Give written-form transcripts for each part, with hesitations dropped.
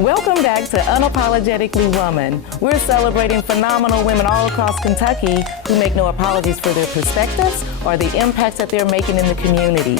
Welcome back to Unapologetically Woman. We're celebrating phenomenal women all across Kentucky who make no apologies for their perspectives or the impacts that they're making in the community.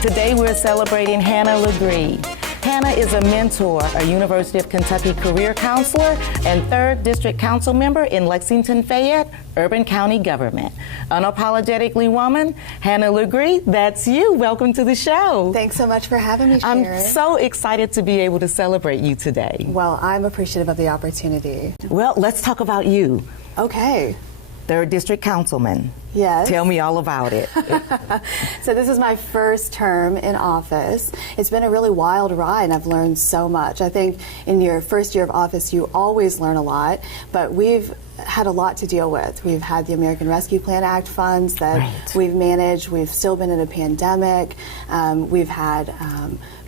Today we're celebrating Hannah LeGris. Hannah is a mentor, a University of Kentucky career counselor, and 3rd District Council member in Lexington-Fayette Urban County Government. Unapologetically Woman, Hannah LeGris, that's you. Welcome to the show. Thanks so much for having me, Sharon. I'm so excited to be able to celebrate you today. Well, I'm appreciative of the opportunity. Well, let's talk about you. Okay. 3rd District Councilman. Yes. Tell me all about it. So this is my first term in office. It's been a really wild ride, and I've learned so much. I think in your first year of office, you always learn a lot, but we've had a lot to deal with. We've had the American Rescue Plan Act funds that we've managed. We've still been in a pandemic. We've had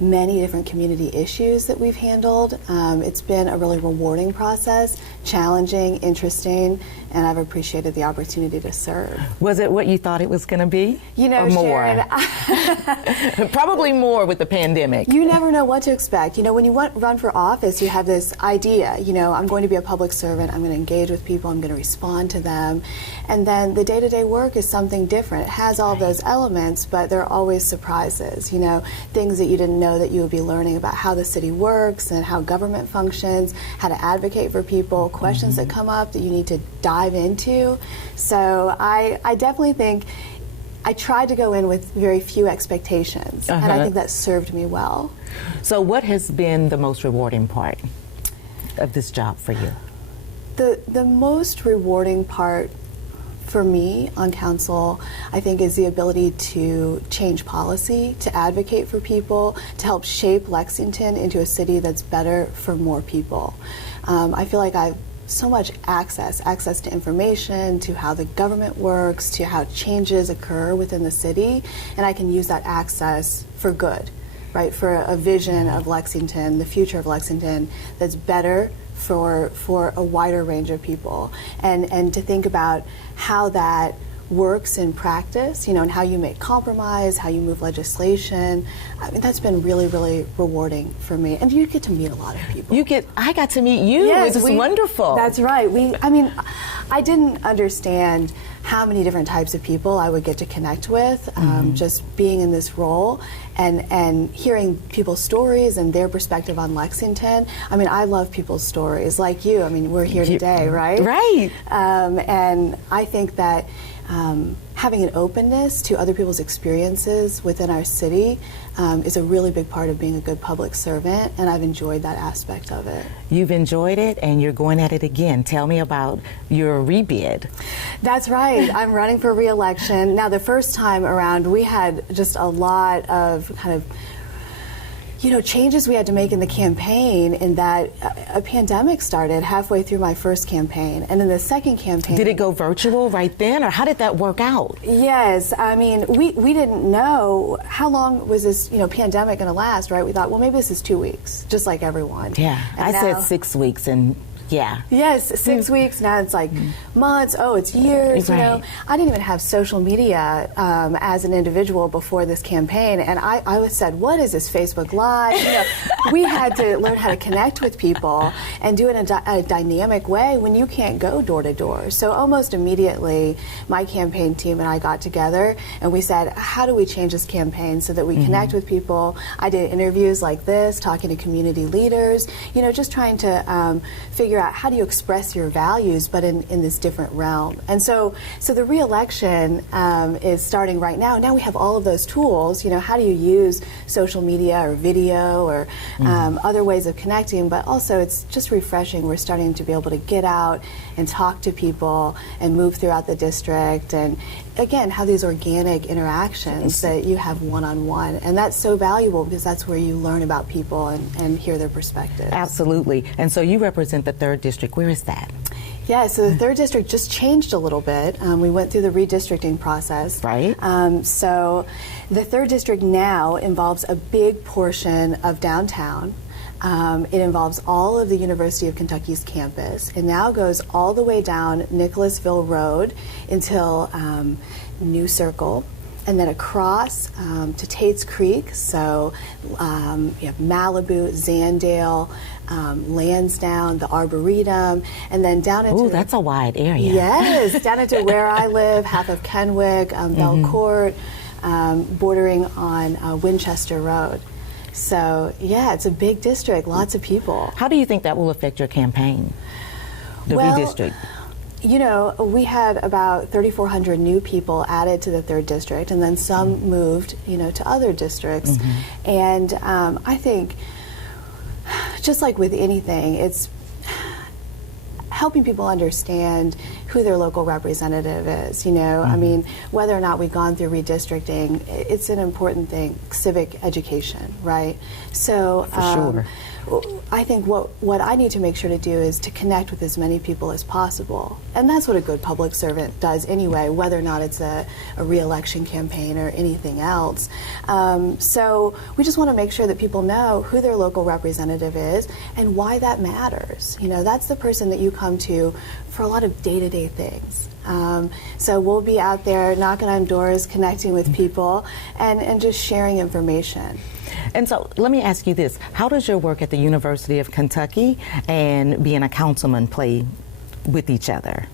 many different community issues that we've handled. It's been a really rewarding process, challenging, interesting, and I've appreciated the opportunity to serve. Was it what you thought it was going to be? You know, or more? Sharon, probably more with the pandemic. You never know what to expect. You know, when you run for office, you have this idea, you know, I'm going to be a public servant, I'm going to engage with people, I'm going to respond to them. And then the day-to-day work is something different. It has all those elements, but there are always surprises, you know, things that you didn't know that you would be learning about how the city works and how government functions, how to advocate for people, questions that come up that you need to dive into. So I definitely think I tried to go in with very few expectations, and I think that served me well. So what has been the most rewarding part of this job for you? The most rewarding part for me on council, I think, is the ability to change policy, to advocate for people, to help shape Lexington into a city that's better for more people. I feel like I've so much access to information, to how the government works, to how changes occur within the city, and I can use that access for good, right? For a vision of Lexington, the future of Lexington that's better for a wider range of people, and to think about how that works in practice, you know, and how you make compromise, how you move legislation. I mean, that's been really, really rewarding for me. And you get to meet a lot of people. I got to meet you. Yes, it's wonderful. That's right. I didn't understand how many different types of people I would get to connect with, just being in this role and hearing people's stories and their perspective on Lexington. I mean, I love people's stories, like you. I mean, we're here today, right? Right. And I think that having an openness to other people's experiences within our city is a really big part of being a good public servant, and I've enjoyed that aspect of it. You've enjoyed it, and you're going at it again. Tell me about your rebid. That's right. I'm running for re-election. Now, the first time around, we had just a lot of kind of changes we had to make in the campaign, in that a pandemic started halfway through my first campaign. And in the second campaign... Did it go virtual right then, or how did that work out? Yes. I mean, we didn't know how long was this, pandemic going to last, right? We thought, well, maybe this is 2 weeks, just like everyone. Yeah. I said 6 weeks, and yeah. Yes, 6 weeks. Now it's like months. Oh, it's years. Right. I didn't even have social media as an individual before this campaign, and I said, "What is this Facebook Live?" We had to learn how to connect with people and do it in a dynamic way when you can't go door to door. So almost immediately, my campaign team and I got together and we said, "How do we change this campaign so that we connect with people?" I did interviews like this, talking to community leaders. Just trying to figure out how do you express your values, but in this different realm. And so the re-election is starting right now. Now we have all of those tools. How do you use social media or video or other ways of connecting? But also, it's just refreshing. We're starting to be able to get out and talk to people and move throughout the district, and again, have these organic interactions that you have one-on-one. And that's so valuable because that's where you learn about people and hear their perspectives. Absolutely. And so you represent the 3rd District. Where is that? Yeah, so the 3rd District just changed a little bit. We went through the redistricting process. Right. So the 3rd District now involves a big portion of downtown. It involves all of the University of Kentucky's campus. It now goes all the way down Nicholasville Road until New Circle. and then across to Tate's Creek, so you have Malibu, Zandale, Lansdowne, the Arboretum, and then down into... Ooh, that's a wide area. Yes, down into where I live, half of Kenwick, Belcourt, bordering on Winchester Road. So, yeah, it's a big district, lots of people. How do you think that will affect your campaign, the redistrict? You know, we had about 3,400 new people added to the 3rd district, and then some moved, you know, to other districts. And I think, just like with anything, it's helping people understand who their local representative is, you know. I mean, whether or not we've gone through redistricting, it's an important thing, civic education, right? So For sure. I think what I need to make sure to do is to connect with as many people as possible. And that's what a good public servant does anyway, whether or not it's a reelection campaign or anything else. So we just want to make sure that people know who their local representative is and why that matters. You know, that's the person that you come to for a lot of day-to-day things. So we'll be out there knocking on doors, connecting with people, and just sharing information. And so let me ask you this. How does your work at the University of Kentucky and being a councilman play with each other?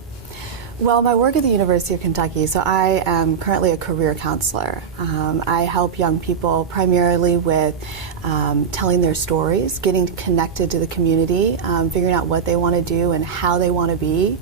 Well, my work at the University of Kentucky, so I am currently a career counselor. I help young people primarily with telling their stories, getting connected to the community, figuring out what they want to do and how they want to be.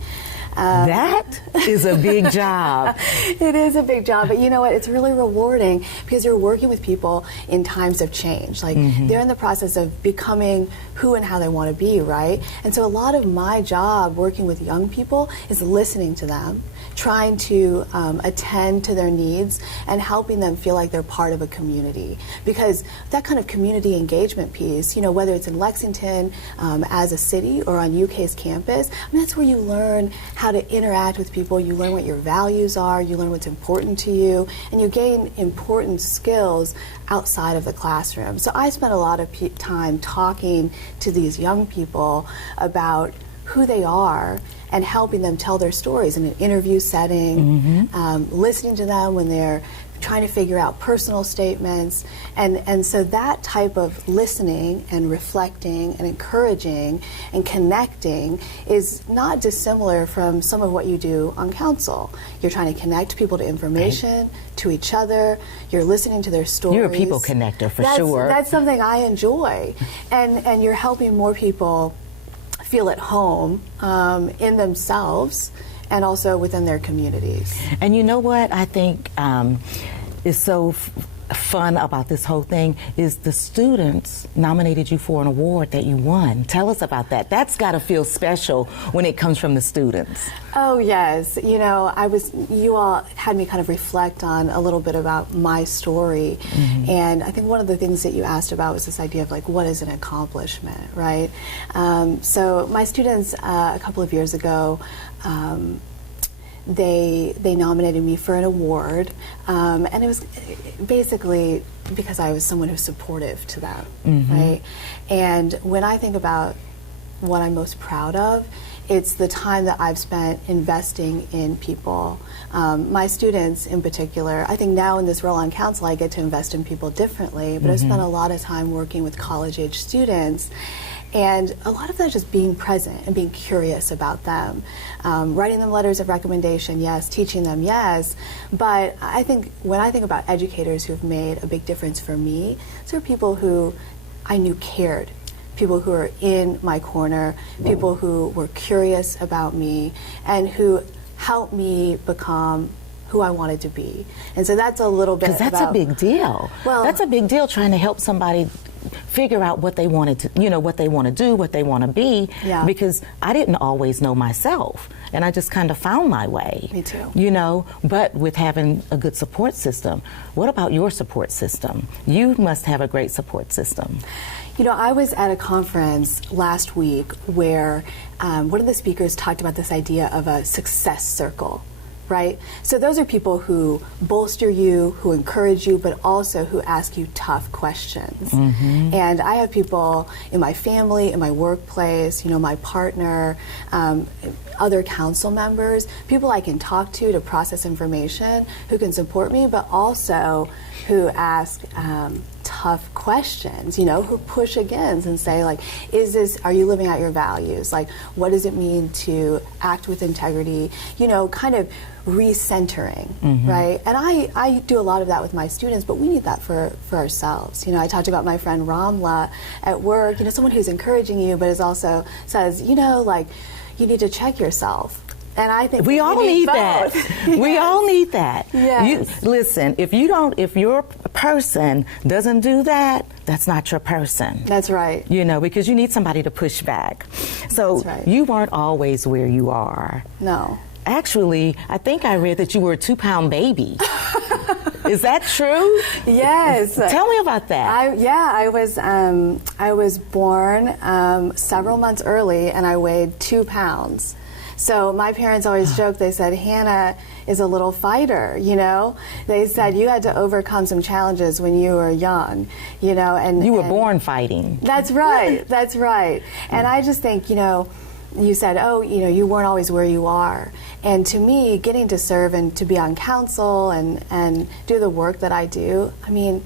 That is a big job. It is a big job, but you know what? It's really rewarding because you're working with people in times of change. Like they're in the process of becoming who and how they want to be, right? And so a lot of my job working with young people is listening to them, trying to attend to their needs and helping them feel like they're part of a community. Because that kind of community engagement piece, you know, whether it's in Lexington as a city or on UK's campus, I mean, that's where you learn how to interact with people, you learn what your values are, you learn what's important to you, and you gain important skills outside of the classroom. So I spent a lot of time talking to these young people about who they are and helping them tell their stories in an interview setting, listening to them when they're trying to figure out personal statements. And so that type of listening and reflecting and encouraging and connecting is not dissimilar from some of what you do on council. You're trying to connect people to information, to each other. You're listening to their stories. You're a people connector for sure. That's something I enjoy. And you're helping more people feel at home in themselves and also within their communities. And you know what I think is so fun about this whole thing is the students nominated you for an award that you won. Tell us about that. That's got to feel special when it comes from the students. Oh yes, you know, you all had me kind of reflect on a little bit about my story, and I think one of the things that you asked about was this idea of like, what is an accomplishment, right? So my students a couple of years ago, they nominated me for an award, and it was basically because I was someone who's supportive to them, right? And when I think about what I'm most proud of, it's the time that I've spent investing in people. My students in particular, I think now in this role on council I get to invest in people differently, but I've spent a lot of time working with college-age students. And a lot of that is just being present and being curious about them. Writing them letters of recommendation, yes. Teaching them, yes. But I think when I think about educators who have made a big difference for me, these are people who I knew cared, people who are in my corner, people who were curious about me, and who helped me become who I wanted to be. And so that's a little bit about... Because that's a big deal. Well, that's a big deal, trying to help somebody figure out what they wanted to, you know, what they want to do, what they want to be. Yeah. Because I didn't always know myself, and I just kind of found my way. Me too. You know, but with having a good support system. What about your support system? You must have a great support system. You know, I was at a conference last week where one of the speakers talked about this idea of a success circle. right? So those are people who bolster you, who encourage you, but also who ask you tough questions. And I have people in my family, in my workplace, you know, my partner, other council members, people I can talk to process information, who can support me, but also who ask tough questions, you know, who push against and say, like, are you living out your values? Like, what does it mean to act with integrity? You know, kind of recentering, right? And I do a lot of that with my students, but we need that for ourselves. You know, I talked about my friend Ramla at work, you know, someone who's encouraging you, but is also says, you know, like, you need to check yourself. And I think we all need that. Yes. We all need that. Yes. Listen, if your person doesn't do that, that's not your person. That's right. You know, because you need somebody to push back. So That's right. you weren't always where you are. No. Actually, I think I read that you were a 2-pound baby. Is that true? Yes. Tell me about that. I was born several months early, and I weighed 2 pounds. So my parents always joked, they said, Hannah is a little fighter, you know? They said you had to overcome some challenges when you were young, you know? And you were born fighting. That's right, that's right. And I just think, you know, you said, oh, you know, you weren't always where you are. And to me, getting to serve and to be on council and do the work that I do, I mean,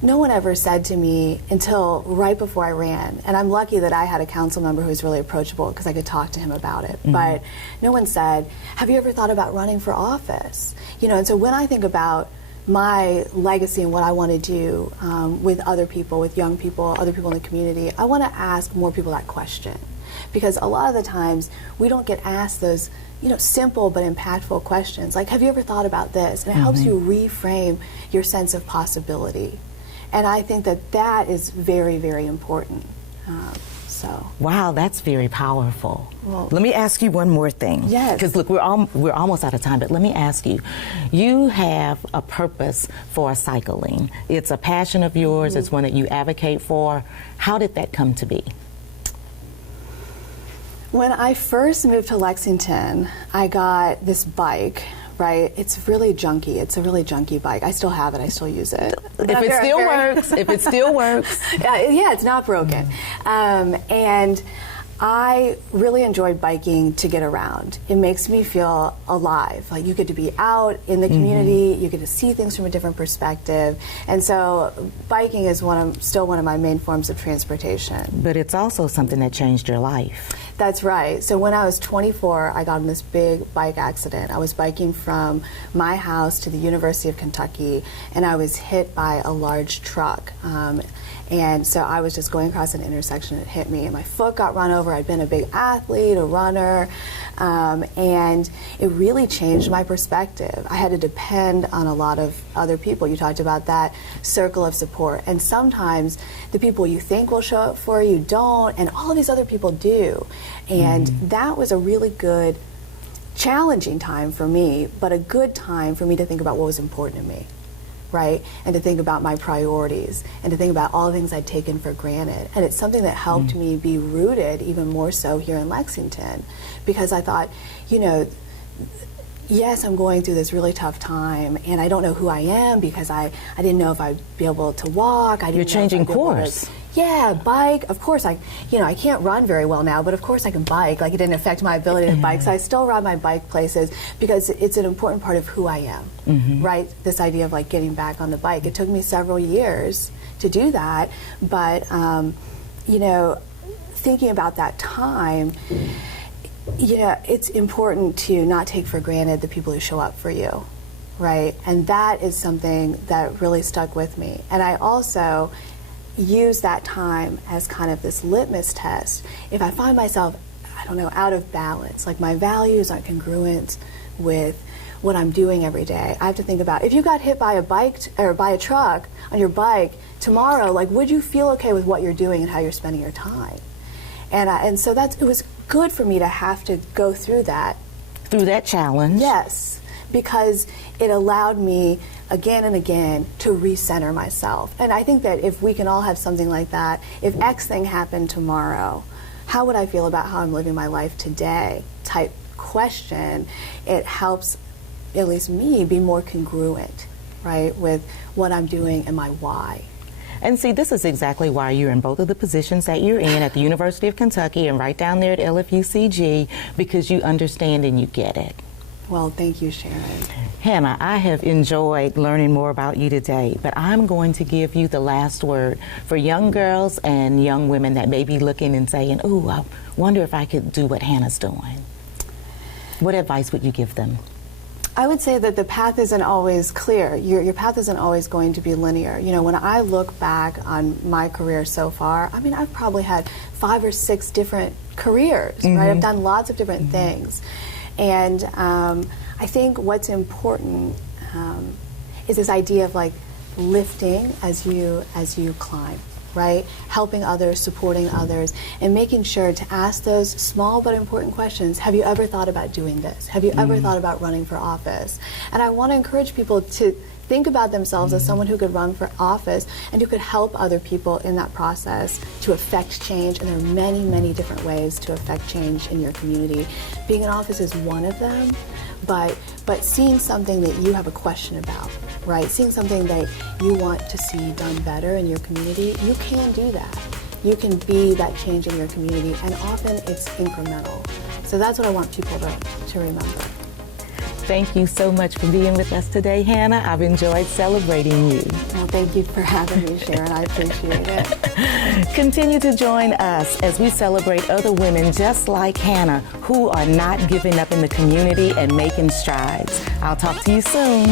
no one ever said to me until right before I ran, and I'm lucky that I had a council member who was really approachable because I could talk to him about it, but no one said, have you ever thought about running for office? You know, and so when I think about my legacy and what I want to do with other people, with young people, other people in the community, I want to ask more people that question. Because a lot of the times we don't get asked those, you know, simple but impactful questions, like, have you ever thought about this? And it helps you reframe your sense of possibility. And I think that that is very, very important. Wow, that's very powerful. Well, let me ask you one more thing. Yes. Because look, we're almost out of time, but let me ask you. You have a purpose for cycling. It's a passion of yours. It's one that you advocate for. How did that come to be? When I first moved to Lexington, I got this bike. Right, it's really junky. It's a really junky bike. I still have it. I still use it. If it still works. Yeah, it's not broken. And I really enjoyed biking to get around. It makes me feel alive. Like, you get to be out in the community. You get to see things from a different perspective. And so biking is still one of my main forms of transportation. But it's also something that changed your life. That's right. So when I was 24, I got in this big bike accident. I was biking from my house to the University of Kentucky, and I was hit by a large truck. And so I was just going across an intersection, and it hit me, and my foot got run over. I'd been a big athlete, a runner, and it really changed my perspective. I had to depend on a lot of other people. You talked about that circle of support. And sometimes the people you think will show up for you don't, and all of these other people do. And that was a really good, challenging time for me, but a good time for me to think about what was important to me. Right? And to think about my priorities and to think about all the things I'd taken for granted. And it's something that helped me be rooted even more so here in Lexington, because I thought, you know, yes, I'm going through this really tough time, and I don't know who I am because I didn't know if I'd be able to walk. You're changing course. Yeah, bike. Of course, I can't run very well now, but of course I can bike. Like, it didn't affect my ability to bike, so I still ride my bike places because it's an important part of who I am, right? This idea of, like, getting back on the bike. It took me several years to do that, but, you know, thinking about that time, yeah, it's important to not take for granted the people who show up for you, right? And that is something that really stuck with me. And I also use that time as kind of this litmus test. If I find myself, I don't know, out of balance, like my values aren't congruent with what I'm doing every day, I have to think about, if you got hit by a bike or by a truck on your bike tomorrow, like, would you feel okay with what you're doing and how you're spending your time? And so it was good for me to have to go through that. Through that challenge. Yes, because it allowed me again and again to recenter myself. And I think that if we can all have something like that, if X thing happened tomorrow, how would I feel about how I'm living my life today type question, it helps at least me, be more congruent, right, with what I'm doing and my why. And see, this is exactly why you're in both of the positions that you're in at the University of Kentucky and right down there at LFUCG, because you understand and you get it. Well, thank you, Sharon. Hannah, I have enjoyed learning more about you today, but I'm going to give you the last word for young girls and young women that may be looking and saying, ooh, I wonder if I could do what Hannah's doing. What advice would you give them? I would say that the path isn't always clear. Your path isn't always going to be linear. You know, when I look back on my career so far, I mean, I've probably had 5 or 6 different careers, right? I've done lots of different things. And I think what's important is this idea of like lifting as you climb, right? Helping others, supporting others, and making sure to ask those small but important questions. Have you ever thought about doing this? Have you ever thought about running for office? And I want to encourage people to think about themselves as someone who could run for office and who could help other people in that process to affect change. And there are many, many different ways to affect change in your community. Being in office is one of them, but seeing something that you have a question about, right? Seeing something that you want to see done better in your community, you can do that. You can be that change in your community, and often it's incremental. So that's what I want people to remember. Thank you so much for being with us today, Hannah. I've enjoyed celebrating you. Well, thank you for having me, Sharon. I appreciate it. Continue to join us as we celebrate other women just like Hannah who are not giving up in the community and making strides. I'll talk to you soon.